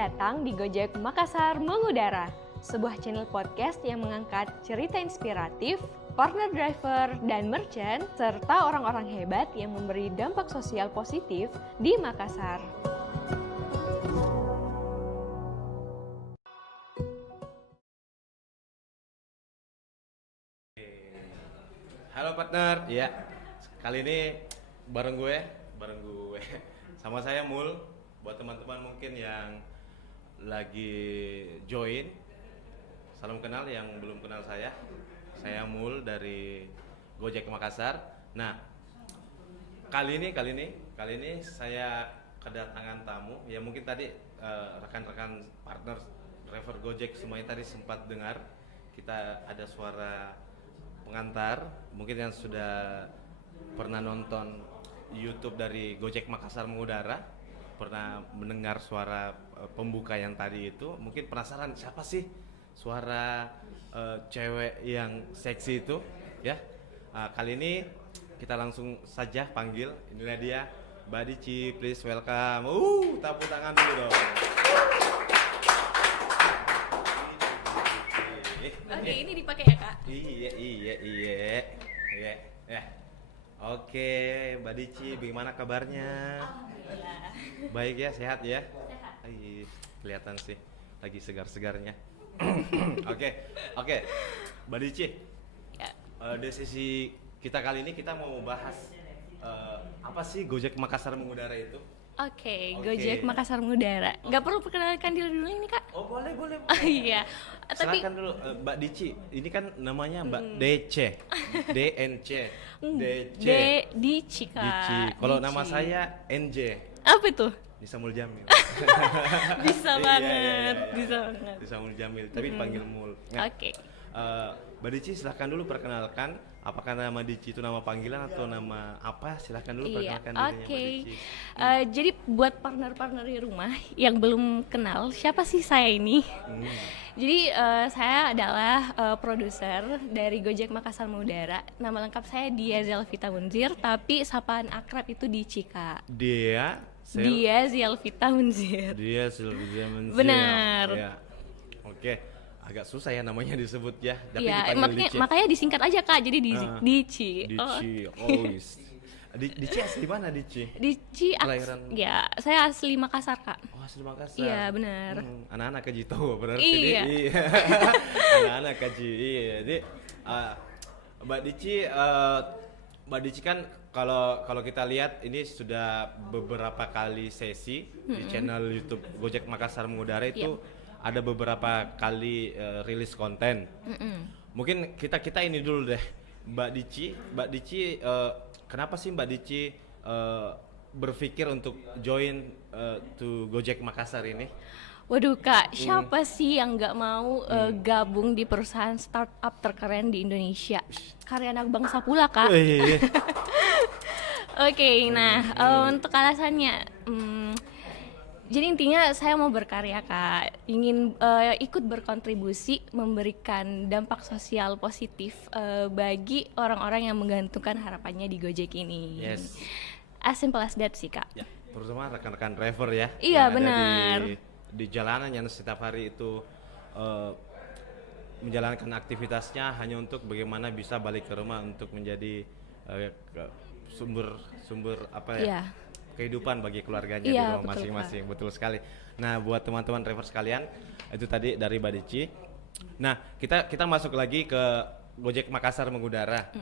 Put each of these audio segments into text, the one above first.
datang di Gojek Makassar Mengudara, sebuah channel podcast yang mengangkat cerita inspiratif, partner driver, dan merchant, serta orang-orang hebat yang memberi dampak sosial positif di Makassar. Halo partner, ya. Kali ini bareng gue sama saya Mul. Buat teman-teman mungkin yang lagi join, salam kenal yang belum kenal saya Mul dari Gojek Makassar. Nah, kali ini saya kedatangan tamu. Ya mungkin tadi rekan-rekan partner driver Gojek semuanya tadi sempat dengar kita ada suara pengantar. Mungkin yang sudah pernah nonton YouTube dari Gojek Makassar Mengudara, pernah mendengar suara pembuka yang tadi itu, mungkin penasaran siapa sih suara cewek yang seksi itu, ya. Kali ini kita langsung saja panggil. Inilah dia, Mbak Dici, please welcome. Tepuk tangan dulu dong. Oke, ini dipakai ya, Kak? Iya. Ya. Oke, Mbak Dici, bagaimana kabarnya? Alhamdulillah. Baik ya, sehat ya? Sehat. Kelihatan sih lagi segar-segarnya. Oke. Mbak Dici. Ya. Di sesi kita kali ini kita mau bahas apa sih Gojek Makassar Mengudara itu? Oke, Gojek Makassar Mengudara. Nggak perlu perkenalkan diri dulu ini, Kak? Oh, boleh. Oh iya. Tapi silakan dulu Mbak Dici. Ini kan namanya Mbak DC. DNC. DC. Dici, Kak. Dici. Kalau Dici. nama saya NJ. Apa itu? Nisamul Jamil. Bisa banget, Iya. bisa banget. Nisamul Jamil, tapi dipanggil Mul. Nah, Oke. Mbak Dici silahkan dulu perkenalkan. Apakah nama Dici itu nama panggilan atau nama apa? Silahkan dulu Iya, perkenalkan dirinya, oke. Mbak Dici. Jadi buat partner-partner di rumah yang belum kenal siapa sih saya ini? Jadi saya adalah produser dari Gojek Makassar Mengudara. Nama lengkap saya Dia Zelvita Munzir, tapi sapaan akrab itu Dici, Kak. Dia Zelvita Munzir. Sylvia Menzil. Benar. Ya. Oke. Agak susah ya namanya disebut ya. Tapi Iya, dipanggil Dici. makanya disingkat aja, Kak. Jadi Dici. Dici. Dici asli mana Dici? Dici Kelahiran. Ya, saya asli Makassar, Kak. Oh, asli Makassar. Iya, benar. Anak-anak kaji tahu berarti. Iya. Iya. Anak-anak kaji. Iya. Jadi Mbak Dici kan kalau kita lihat ini sudah beberapa kali sesi di channel YouTube Gojek Makassar Mengudara itu ada beberapa kali rilis konten. Mungkin kita ini dulu deh, Mbak Dici, kenapa sih Mbak Dici berpikir untuk join to Gojek Makassar ini? Waduh, Kak, siapa sih yang nggak mau gabung di perusahaan startup terkeren di Indonesia? Karya anak bangsa pula, Kak. Oke, nah untuk alasannya, jadi intinya saya mau berkarya, Kak. Ingin ikut berkontribusi, memberikan dampak sosial positif bagi orang-orang yang menggantungkan harapannya di Gojek ini. Yes. As simple as that sih, Kak. Ya, terutama rekan-rekan driver ya. Iya, yang ada benar. di jalanan yang setiap hari itu menjalankan aktivitasnya hanya untuk bagaimana bisa balik ke rumah untuk menjadi sumber apa ya? Iya. Kehidupan bagi keluarganya Iya, di rumah betul, masing-masing. Betul sekali. Nah, buat teman-teman driver sekalian, itu tadi dari Mbak Dici. Nah, kita masuk lagi ke Gojek Makassar Mengudara.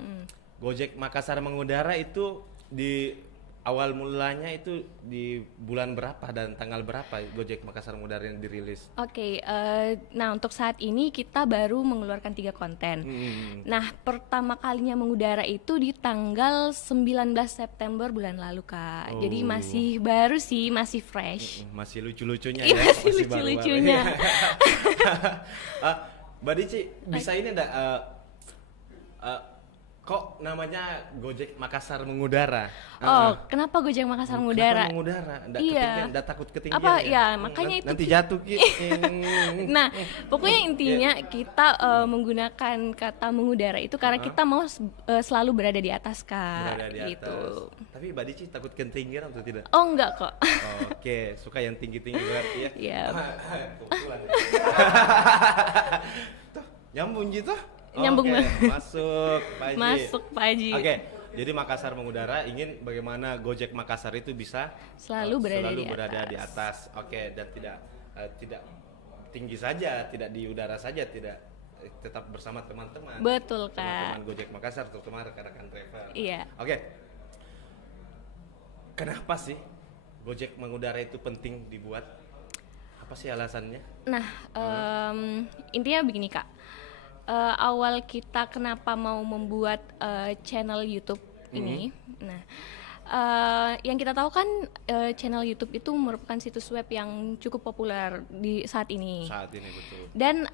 Gojek Makassar Mengudara itu di awal mulanya itu di bulan berapa dan tanggal berapa Gojek Makassar Mengudara yang dirilis? Oke, nah untuk saat ini kita baru mengeluarkan 3 konten. Nah, pertama kalinya mengudara itu di tanggal 19 September bulan lalu, Kak. Oh. Jadi masih baru sih, masih fresh. Masih lucu-lucunya Iya, ya? masih baru-baru. lucu-lucunya. Mbak Dici, bisa ini enggak kok namanya Gojek Makassar Mengudara? Oh, kenapa Gojek Makassar Mengudara? Kenapa mengudara? Nggak Iya. ketinggian, nggak takut ketinggian Apa ya? ya, makanya itu Nanti jatuh Ki. Nah, pokoknya intinya kita menggunakan kata mengudara itu karena kita mau selalu berada di atas, Kak. Berada di atas. Gitu. Tapi Mbak Dici takut ketinggian atau tidak? Oh, enggak kok. Oke, suka yang tinggi-tinggi berarti ya. Iya. Kebetulan. Tuh, nyambung gitu. Nyambung Oke, banget. masuk Pak Haji. Masuk, Pak Haji. Oke, jadi Makassar Mengudara ingin bagaimana Gojek Makassar itu bisa Selalu berada berada di di atas. Oke, dan tidak tinggi saja, tidak di udara saja, tidak tetap bersama teman-teman. Betul, Kak. Teman-teman Gojek Makassar, terutama rekan-rekan driver. Iya. Oke. Kenapa sih Gojek Mengudara itu penting dibuat? Apa sih alasannya? Nah, intinya begini, Kak. Awal kita kenapa mau membuat channel YouTube ini, nah yang kita tahu kan channel YouTube itu merupakan situs web yang cukup populer di saat ini. Saat ini betul. Dan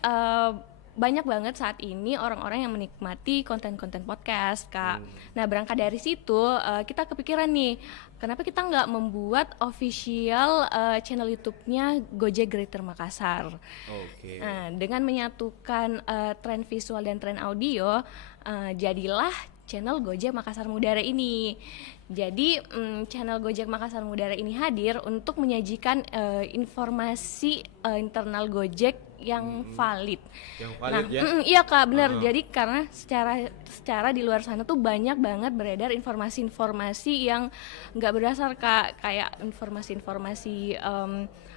banyak banget saat ini orang-orang yang menikmati konten-konten podcast, Kak. Nah, berangkat dari situ kita kepikiran nih, kenapa kita nggak membuat official channel YouTube-nya Gojek Greater Makassar. Oke. Nah, dengan menyatukan tren visual dan tren audio, jadilah channel Gojek Makassar Mengudara ini. Jadi channel Gojek Makassar Mengudara ini hadir untuk menyajikan informasi internal Gojek yang valid. Yang valid ya? Iya, Kak, benar. Jadi karena secara di luar sana tuh banyak banget beredar informasi-informasi yang nggak berdasar, Kak, kayak informasi-informasi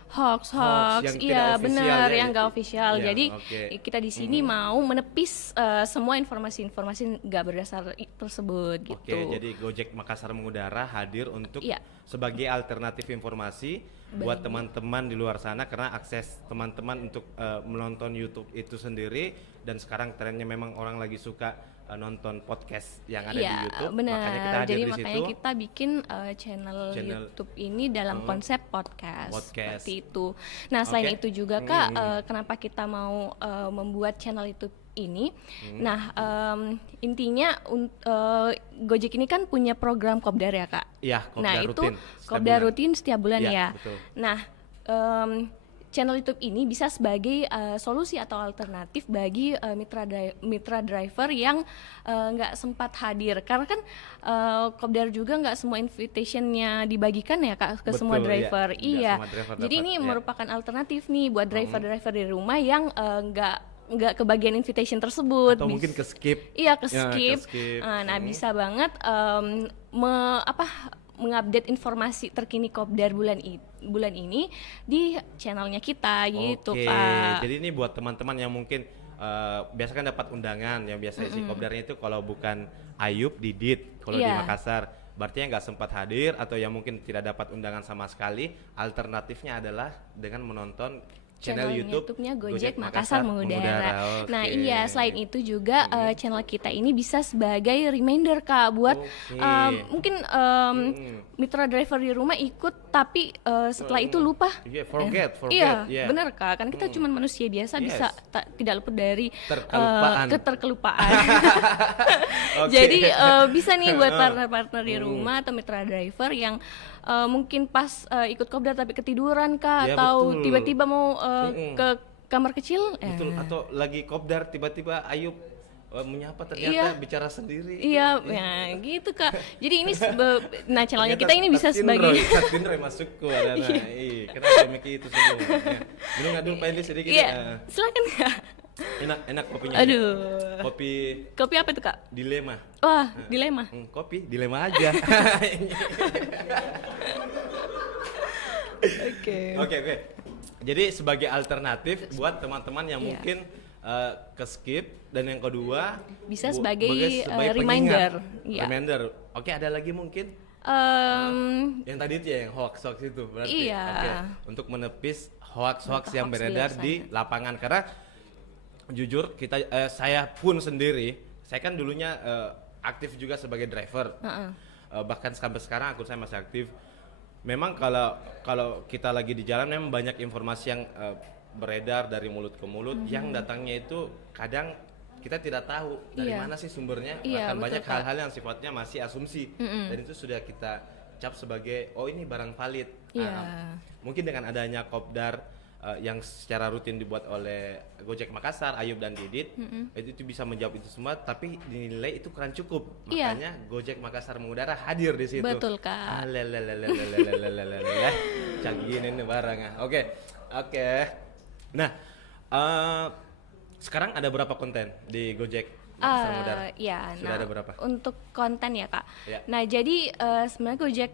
hoax, yang tidak iya official benar, ya, yang nggak official. iya, Jadi oke. kita di sini mau menepis semua informasi-informasi nggak berdasar tersebut gitu. Oke, jadi Gojek Makassar Mengudara hadir untuk Iya. sebagai alternatif informasi buat teman-teman di luar sana, karena akses teman-teman untuk menonton YouTube itu sendiri, dan sekarang trennya memang orang lagi suka nonton podcast yang ada di YouTube. Benar. Makanya kita hadir Jadi di makanya situ. kita bikin channel YouTube ini dalam konsep podcast. Seperti itu. Nah, selain Oke. itu juga, Kak, kenapa kita mau membuat channel YouTube ini? Nah, intinya Gojek ini kan punya program Kopdar ya, Kak. Iya, Kopdar Nah, rutin itu setiap Kopdar bulan. rutin setiap bulan Iya, ya. betul. Nah, channel YouTube ini bisa sebagai solusi atau alternatif bagi mitra driver yang nggak sempat hadir, karena kan Kopdar juga nggak semua invitationnya dibagikan ya, Kak, ke semua Betul, driver. iya. Nggak Iya. semua driver Jadi dapat, ini iya. merupakan alternatif nih buat driver-driver di rumah yang nggak kebagian invitation tersebut. Atau mungkin ke skip. Iya, ke Ya, skip. ke-skip. Nah, bisa banget mengupdate informasi terkini Kopdar bulan ini di channelnya kita gitu, Oke, Kak. jadi ini buat teman-teman yang mungkin biasa kan dapat undangan, yang biasa isi Kopdarnya itu kalau bukan Ayub, Didit, kalau di Iya. Makassar, berarti yang nggak sempat hadir atau yang mungkin tidak dapat undangan sama sekali, alternatifnya adalah dengan menonton channel YouTube-nya Gojek Makassar Mengudara. Oke. Nah, iya, selain itu juga channel kita ini bisa sebagai reminder, Kak, buat Oke. mungkin mitra driver di rumah ikut, tapi setelah itu lupa. Iya, forget, Iya, yeah. benar, Kak. Kan kita cuma manusia biasa, Yes. bisa tidak luput dari Terkelupaan. keterkelupaan. Oke. Jadi bisa nih buat partner-partner di rumah atau mitra driver yang mungkin pas ikut Kopdar tapi ketiduran, Kak, Ya, atau betul. tiba-tiba mau ke kamar kecil. Betul, atau lagi Kopdar tiba-tiba Ayub menyapa, ternyata Iya. bicara sendiri. Iya, ya gitu, Kak. Jadi ini nah channelnya kita ini bisa sebagai Tatin Roy masuk ke ada kenapa mikir itu semua. Belum ngadul pilih sedikit. iya, silakan, Kak. Enak kopinya. Aduh. Kopi Kopi apa itu, Kak? dilema. Wah, dilema. Kopi dilema aja. Oke. Jadi sebagai alternatif buat teman-teman yang Iya. mungkin ke skip, dan yang kedua Bisa sebagai, pengingat. reminder. Iya. Reminder. Oke, ada lagi mungkin yang tadi itu ya, yang hoax itu berarti. Iya. Oke. Untuk menepis hoax yang Hoax beredar di luar di lapangan, karena jujur saya pun sendiri, saya kan dulunya aktif juga sebagai driver. Bahkan sampai sekarang saya masih aktif. Memang kalau kita lagi di jalan memang banyak informasi yang beredar dari mulut ke mulut, yang datangnya itu kadang kita tidak tahu dari Iya. mana sih sumbernya. Iya, Bahkan betul, banyak Kak. hal-hal yang sifatnya masih asumsi dan itu sudah kita cap sebagai oh ini barang valid. Iya. Mungkin dengan adanya Kopdar yang secara rutin dibuat oleh Gojek Makassar, Ayub dan Didit, itu bisa menjawab itu semua, tapi dinilai itu kurang cukup. Iya. Makanya Gojek Makassar Mengudara hadir di situ. Betul, Kak. Canggih ini barangnya. Oke. Nah, sekarang ada berapa konten di Gojek Makassar Mengudara? Ya, Sudah ada berapa? Untuk konten ya Kak. Ya. Nah jadi sebenarnya Gojek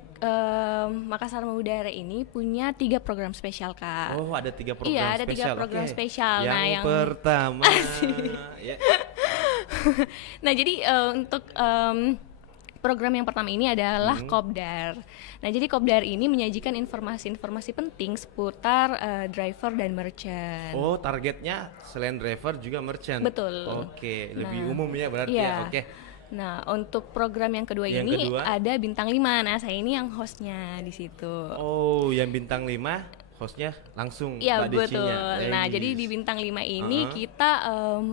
Makassar Mengudara ini punya 3 program spesial Kak. Oh, ada 3 program Iya, ada spesial. 3 program Oke. spesial. Yang Nah, yang pertama, ya. Nah jadi untuk program yang pertama ini adalah Kopdar. Nah jadi Kopdar ini menyajikan informasi-informasi penting seputar driver dan merchant. Oh, targetnya selain driver juga merchant. Betul. Oke, lebih Nah, umum ya berarti iya. ya. Oke. Nah untuk program yang kedua Yang ini kedua? ada Bintang 5. Nah saya ini yang hostnya di situ. Oh, yang bintang 5 hostnya langsung Iya Mbak betul. Decinya. Nah Eish. jadi di Bintang 5 ini kita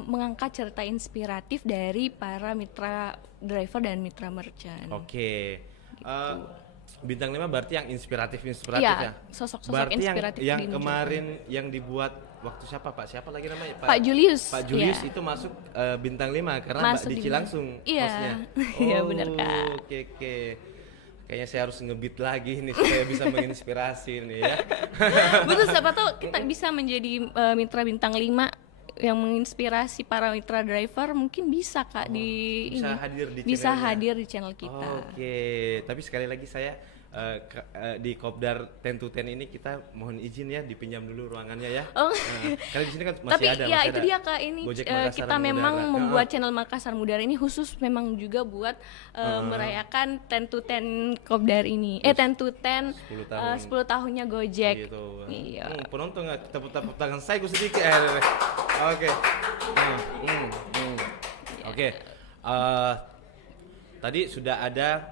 mengangkat cerita inspiratif dari para mitra driver dan mitra merchant. Oke. Bintang 5 berarti yang inspiratif Iya, ya. sosok-sosok Berarti inspiratif yang di kemarin yang dibuat waktu siapa Pak? Siapa lagi namanya? Pak Julius. Pak Julius Iya. itu masuk bintang 5 karena Masuk Mbak di Dici bintang- langsung Iya. hostnya. Iya, benar, Kak. Oke. Kayaknya saya harus ngebit lagi nih supaya bisa menginspirasi nih ya. Betul, siapa tahu kita bisa menjadi mitra Bintang 5 yang menginspirasi para mitra driver, mungkin bisa Kak bisa hadir di bisa channelnya. hadir di channel kita. Oke, tapi sekali lagi saya di Kopdar 10 to 10 ini kita mohon izin ya dipinjam dulu ruangannya ya. Oh. Karena di sini kan masih Tapi ada. ya masih itu ada dia Kak, ini Gojek Makassar kita memang Mengudara. membuat channel Makassar Mudara ini khusus memang juga buat merayakan 10 to 10 Kopdar ini. 10 to 10 10 tahun. 10 tahunnya Gojek. Gitu. Iya. Penonton nggak tepuk tangan saya gue sedikit. Oke. Oke. Tadi sudah ada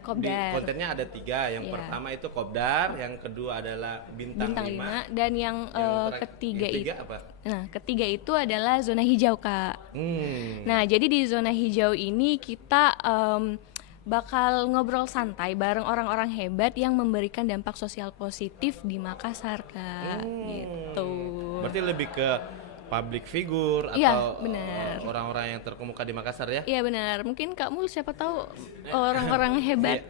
Kopdar. kontennya ada 3. Yang Iya. pertama itu Kopdar, yang kedua adalah Bintang, Bintang 5. 5 dan yang ketiga itu apa? Nah, ketiga itu adalah zona hijau, Kak. Nah, jadi di zona hijau ini kita bakal ngobrol santai bareng orang-orang hebat yang memberikan dampak sosial positif di Makassar, Kak. Gitu. Berarti lebih ke public figure Iya, atau benar. orang-orang yang terkemuka di Makassar ya? Iya benar. Mungkin Kak Mul siapa tahu orang-orang hebat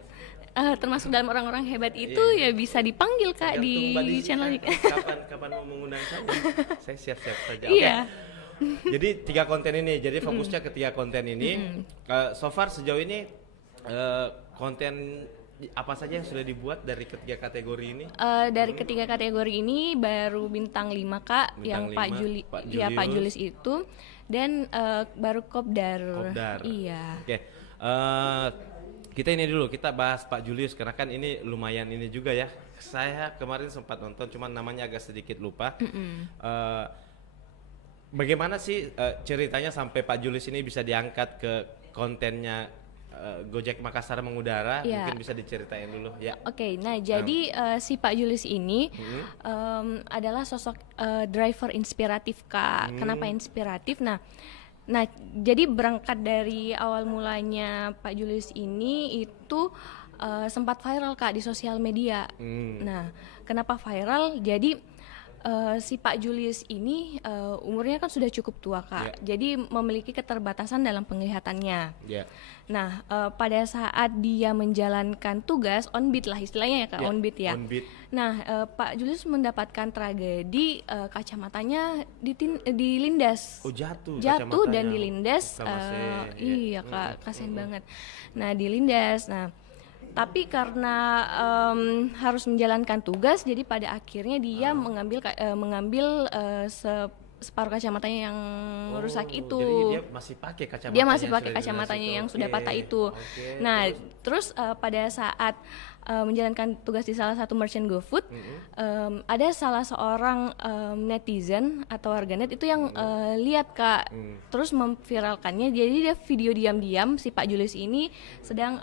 termasuk dalam orang-orang hebat itu ya bisa dipanggil Kak Tergantung Mbak di Desi, channel ini. kapan mau mengundang saya? Saya siap-siap saja. Iya. Jadi 3 konten ini. Jadi fokusnya ke 3 konten ini. So far sejauh ini konten apa saja yang sudah dibuat dari ketiga kategori ini? Dari ketiga kategori ini baru bintang 5 Kak, Bintang yang Pak 5, ya Pak Julius. Julius itu dan baru Kopdar. Kopdar. Iya. Oke. Kita ini dulu, kita bahas Pak Julius karena kan ini lumayan ini juga ya. Saya kemarin sempat nonton, cuman namanya agak sedikit lupa. Bagaimana sih ceritanya sampai Pak Julius ini bisa diangkat ke kontennya Gojek Makassar Mengudara? Iya. Mungkin bisa diceritain dulu ya. Oke, nah jadi si Pak Julius ini adalah sosok driver inspiratif Kak. Kenapa inspiratif? Nah, jadi berangkat dari awal mulanya Pak Julius ini itu sempat viral Kak di sosial media. Nah, kenapa viral? Jadi si Pak Julius ini umurnya kan sudah cukup tua Kak. Jadi memiliki keterbatasan dalam penglihatannya. Ya. Nah, pada saat dia menjalankan tugas on beat lah istilahnya ya Kak, on beat ya. On beat. Nah, Pak Julius mendapatkan tragedi kacamatanya dilindas. Oh, jatuh dan kacamatanya. dilindas. Kasian, Iya Kak, kasihan banget. Nah, dilindas. Nah, tapi karena harus menjalankan tugas, jadi pada akhirnya dia mengambil separuh kacamatanya yang rusak itu. Jadi dia masih pakai kacamata. Dia masih pakai kacamatanya yang sudah patah itu. Oke, Nah, terus pada saat menjalankan tugas di salah satu merchant GoFood, ada salah seorang netizen atau warganet itu yang lihat Kak, terus memviralkannya. Jadi dia video diam-diam si Pak Julius ini sedang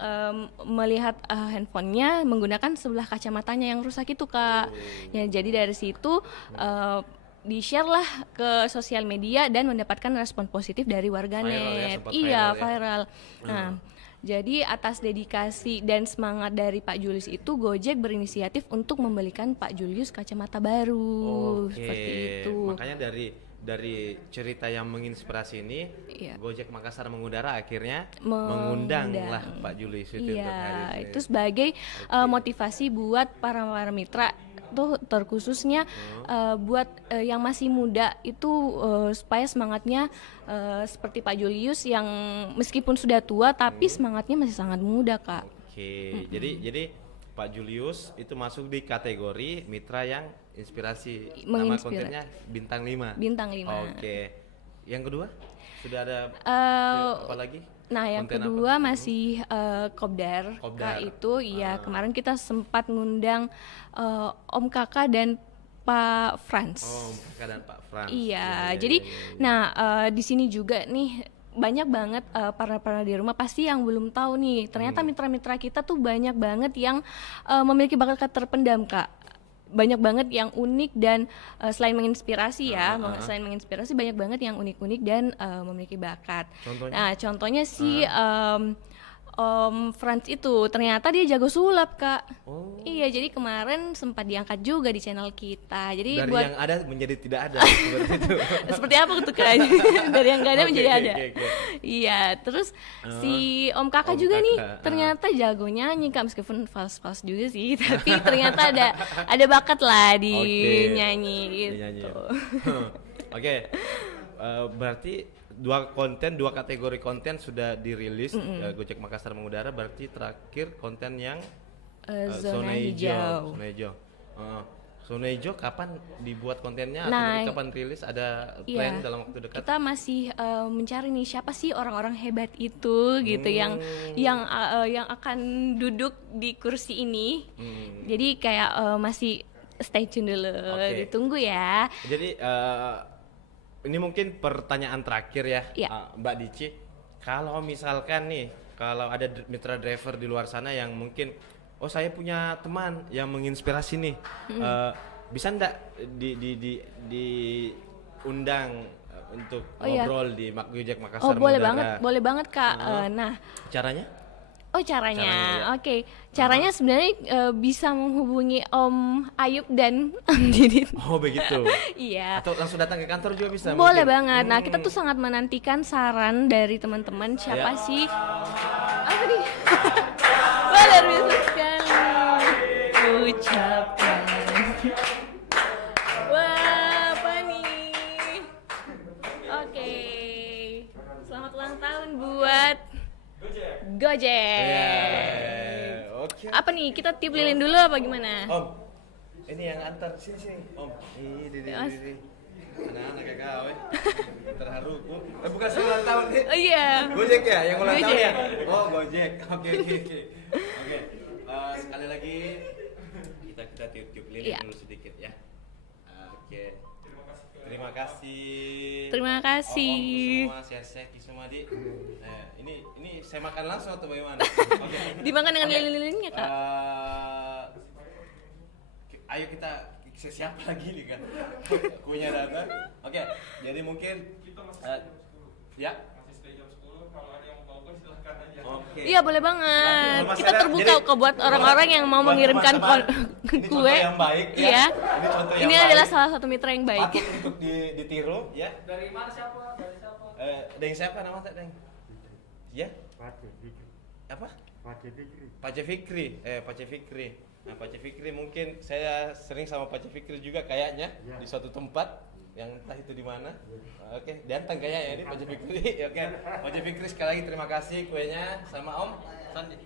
melihat handphonenya menggunakan sebelah kacamatanya yang rusak itu Kak. Ya, jadi dari situ di-share lah ke sosial media dan mendapatkan respon positif dari warganet. sempat Iya, viral ya. viral. Nah, jadi atas dedikasi dan semangat dari Pak Julius itu, Gojek berinisiatif untuk membelikan Pak Julius kacamata baru. Oke. Seperti itu. Makanya dari cerita yang menginspirasi ini, Iya. Gojek Makassar Mengudara akhirnya Mengundang. mengundanglah Pak Julius itu untuk hari Iya, ini. itu sebagai motivasi buat para mitra tuh, terkhususnya buat yang masih muda itu, supaya semangatnya seperti Pak Julius yang meskipun sudah tua tapi semangatnya masih sangat muda, Kak. Oke, jadi Pak Julius itu masuk di kategori mitra yang inspirasi. Nama Menginspirasi. kontennya Bintang 5. Bintang 5. Oke. Yang kedua? Sudah ada apa lagi? Nah, yang Konten kedua apa? masih Kopdar. Kopdar. Kak, itu iya kemarin kita sempat ngundang Om Kakak dan Pak Franz. Oh, Kakak dan Pak Frans. Iya, jadi nah di sini juga nih banyak banget partner-partner di rumah pasti yang belum tahu nih. Ternyata mitra-mitra kita tuh banyak banget yang memiliki bakat terpendam, Kak. Banyak banget yang unik dan selain menginspirasi ya, selain menginspirasi banyak banget yang unik-unik dan memiliki bakat. Contohnya? Nah, contohnya si Om Franz itu ternyata dia jago sulap, Kak. Oh. Iya, jadi kemarin sempat diangkat juga di channel kita. Jadi Dari buat yang ada menjadi tidak ada seperti itu. seperti apa tuh, Kak? Dari yang gak ada Oke, menjadi oke, ada. oke. Iya, terus si Om Kakak Om juga nih Kakak, ternyata jago nyanyi, Kak, meskipun fals-fals juga sih, tapi ternyata ada bakat lah di Oke. nyanyi Di nyanyi. gitu. Oke. Berarti dua kategori konten sudah dirilis. Gojek Makassar Mengudara, berarti terakhir konten yang Zona hijau. Zona hijau. Zona hijau kapan dibuat kontennya Nah, atau kapan rilis? Ada iya. plan dalam waktu dekat? Kita masih mencari nih siapa sih orang-orang hebat itu gitu yang akan duduk di kursi ini. Jadi kayak masih stay tune dulu, Oke. ditunggu ya. Jadi ini mungkin pertanyaan terakhir ya, Iya. Mbak Dici. Kalau misalkan nih, kalau ada mitra driver di luar sana yang mungkin, oh saya punya teman yang menginspirasi nih, bisa ndak diundang untuk iya. ngobrol di Gojek Makassar Oh, boleh Mengudara? boleh banget, Kak. Nah, Caranya? caranya, Caranya, ya. oke. Caranya sebenarnya bisa menghubungi Om Ayub dan Om Didit. Oh begitu. Iya. Atau langsung datang ke kantor juga bisa? Boleh mungkin? banget. Nah, kita tuh sangat menantikan saran dari teman-teman siapa Ya. sih? Apa nih? Wah, luar biasa sekali. Ucapan. Wah, apa nih? Oke. Selamat ulang tahun buat Gojek. Iya. Oke. Apa nih? Kita tiup lilin dulu apa gimana? Om, ini yang antar sini Om. Ini Mas. anak-anak kayak kau, terharu. Bukan saya ulang tahun nih. Oh iya. Gojek ya, yang ulang tahun Gojek. ya. Oh Gojek. Oke. Sekali lagi kita tiup lilin Iya. dulu sedikit ya. Oke. Terima kasih. Terima kasih. Om, semua sehat semua di. Nah, ini saya makan langsung atau bagaimana? Oke. Dimakan dengan Oke. lilin-lilinnya, Kak. Ayo kita siapa lagi nih kan? Kuenya datang. Oke, jadi mungkin ya. Masih stay jam 10, kalau ada yang mau bangun silahkan aja. Oke. Iya, boleh banget. Mas Kita Sarah, terbuka jadi, kok buat orang-orang yang mau buat mengirimkan teman-teman, ini contoh kue. yang baik ya. Iya. Ini contoh yang Ini baik. adalah salah satu mitra yang baik. Patut untuk ditiru ya. Dari mana siapa? Dari siapa? Deng siapa nama tak Deng? Ya? Apa? Pak Fikri. Pak Fikri. Nah, Pak Fikri mungkin saya sering sama Pak Fikri juga kayaknya di suatu tempat yang entah itu di mana. Oke, datang kayaknya ini Pak Fikri. Oke, Pak Fikri sekali lagi terima kasih kuenya sama Om Sandi.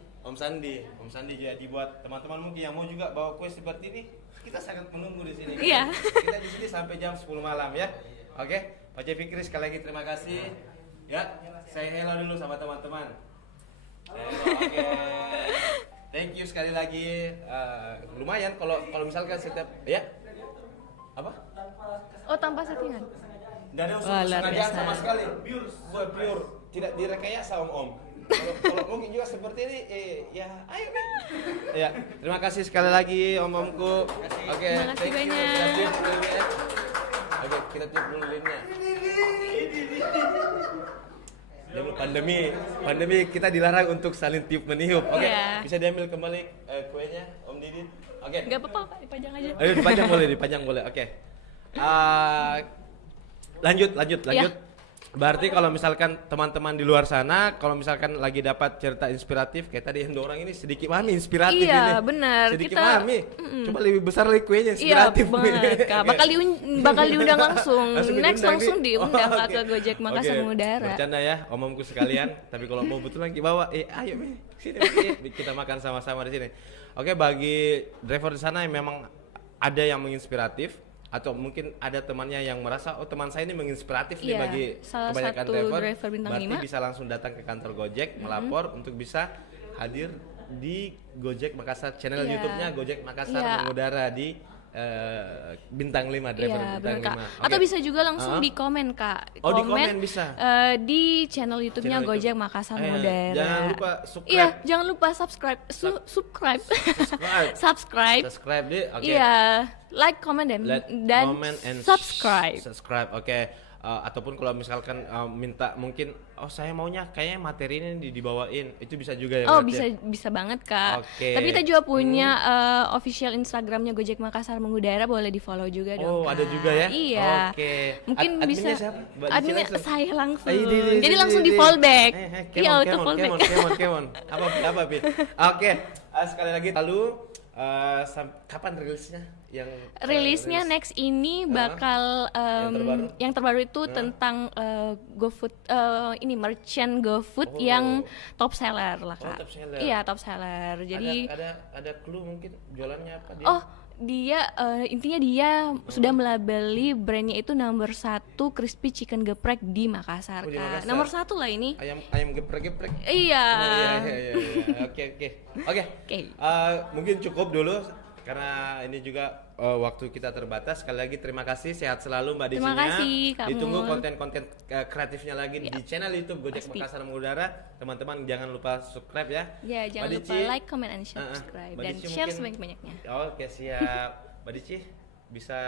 Om Sandi jadi buat teman-teman mungkin yang mau juga bawa kue seperti ini, kita sangat menunggu di sini. Iya. Kita di sini sampai jam 10 malam ya. Oke, Pak Fikri sekali lagi terima kasih. Ya, saya hello dulu sama teman-teman. Oke. Thank you sekali lagi. Lumayan kalau misalkan setiap ya apa? Oh, tanpa settingan. Nggak ada unsur Wah, luar kesengajaan biasa. sama sekali. Pure, tidak direkayasa om. Kalau mungkin juga seperti ini, ya ayo deh. Ya, terima kasih sekali lagi om-omku. Oke, Terima kasih thank you. banyak. Terima kasih. Oke. kita tiup dulu lilinnya. Dulu pandemi kita dilarang untuk saling tiup meniup. Oke, Iya. bisa diambil kembali kuenya, Om Didit. Oke. Nggak apa-apa Pak, dipajang aja. Ayo dipajang boleh. Oke. Lanjut. Iya. Berarti kalau misalkan teman-teman di luar sana, kalau misalkan lagi dapat cerita inspiratif, kayak tadi yang dua orang ini sedikit mami inspiratif ini. Iya, benar. Sedikit Kita- mami. Coba lebih besar lagi kuenya Iya inspiratif. banget Kak, bakal diundang langsung. diundang Next langsung nih. diundang Kak Oke. ke Gojek Makassar Oke, Mengudara. Bercanda ya, omongku sekalian. Tapi kalau mau betulan kita bawa, ayo Mi, sini Mi, kita makan sama-sama di sini. Oke, bagi driver di sana yang memang ada yang menginspiratif atau mungkin ada temannya yang merasa teman saya ini menginspiratif nih Iya, bagi salah kebanyakan satu driver bintang berarti 5. bisa langsung datang ke kantor Gojek melapor untuk bisa hadir di Gojek Makassar channel Iya. YouTube-nya Gojek Makassar Iya. Mengudara di bintang 5 driver Iya, bintang benar, 5. Kak. Atau bisa juga langsung di komen Kak. Oh, di komen bisa. Di channel YouTube-nya Channel Gojek YouTube. Makassar Eh, Mengudara. jangan lupa subscribe. Iya, jangan lupa subscribe. Subscribe. Subscribe deh. Oke. Iya, like, comment dan comment and subscribe. Subscribe. Oke. Ataupun kalau misalkan minta mungkin saya maunya kayaknya materi ini dibawain, itu bisa juga ya. Oh, berarti ya? bisa banget Kak. Oke. Tapi kita juga punya official Instagramnya Gojek Makassar Mengudara, boleh di follow juga dong. Oh, Kak. ada juga ya? Iya. Oke. Mungkin Adminnya bisa. siapa? Mbak Dici Adminnya langsung? saya langsung. Di. Jadi langsung di fallback. Iya, auto fallback. Come on. Apa Pi? Oke. Sekali lagi lalu kapan rilisnya? Yang Rilisnya next ini bakal yang terbaru itu tentang GoFood, ini merchant GoFood yang top seller lah Kak. top seller. Iya, top seller. Jadi ada clue mungkin jualannya apa dia? oh, dia intinya dia sudah melabeli brandnya itu nomor 1 crispy chicken geprek di Makassar Oh, di Kak. Makassar. Nomor 1 lah ini. Ayam geprek. Iya. Oh, iya. Oke. Oke. Mungkin cukup dulu karena ini juga waktu kita terbatas. Sekali lagi terima kasih, sehat selalu Mbak Dicinya. Terima kasih, Kak Ditunggu Mul. konten-konten kreatifnya lagi di channel YouTube Gojek Pasti. Makassar Mengudara. Teman-teman jangan lupa subscribe ya. Ya, jangan Mbak lupa Dici, like, comment, and subscribe Mbak dan Dici share mungkin- sebanyak-banyaknya. Oke, siap. Mbak Dici bisa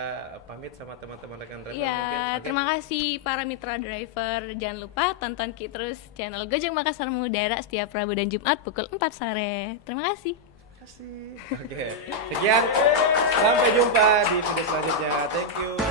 pamit sama teman-teman rekan driver mungkin. Iya, Oke. terima kasih para mitra driver. Jangan lupa tonton terus channel Gojek Makassar Mengudara setiap Rabu dan Jumat pukul 4 sore. Terima kasih. Oke, sekian. Sampai jumpa di video selanjutnya. Thank you.